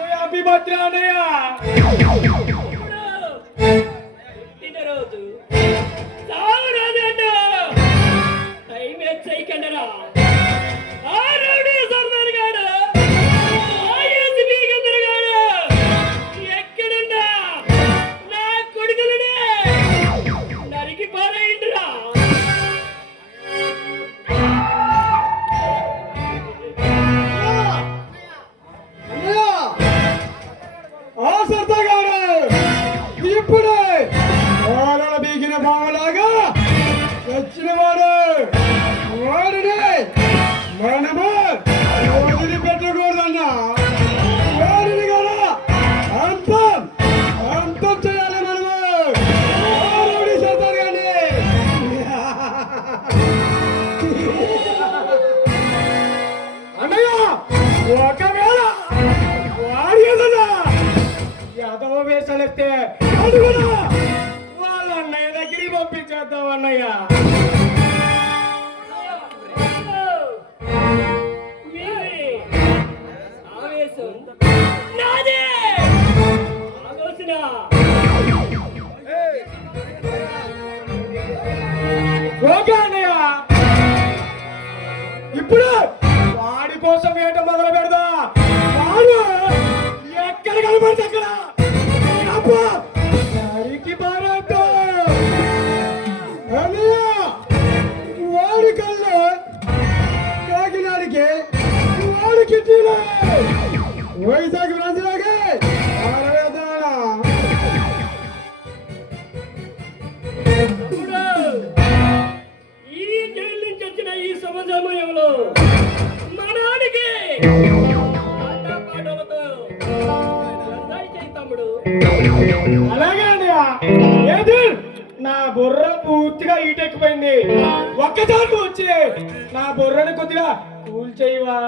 Happy birthday అన్నయ్య. రోజు చావు రాదండి టైం చేయకండరా. ఆ రౌడీ సర్దార్ గాడు ఎక్కడున్నా నా కొడుకులనే నరికి పారేయండిరా. ఇప్పుడే వాళ్ళ బీగిన బావలాగా వచ్చినవాడు వాడిని మనము వదిలిపెట్టకూడదన్నా. వాడిని కదా అంతం అంతం చేయాలి మనము. చేస్తారు కానీ అన్నయ్య ఒకవేళ వాడి ఏదన్నా యాదవ వేషాలెత్తే అది కూడా వాళ్ళ అన్నయ్య దగ్గరికి పంపించేద్దాం అన్నయ్య. ఆవేశం నాదే ఆలోచన ఓకే అన్నయ్య. ఇప్పుడు వాడి కోసం ఏంటో మొదలు పెడదా. వాడు ఎక్కడ కనబడితే అక్కడ నరికి పారేద్దా. వాడి కళ్ళు కాకినాడికి వాడికి వైజాగ్ రాజులాగే ఈ జైలు నుంచి వచ్చిన ఈ సమయంలో మనానికి తమ్ముడు. అలాగే అన్నయ్య. ఏది నా బుర్ర పూర్తిగా ఈటెక్కిపోయింది. ఒక్కసారి వచ్చి నా బుర్రని కొద్దిగా కూల్ చేయవా.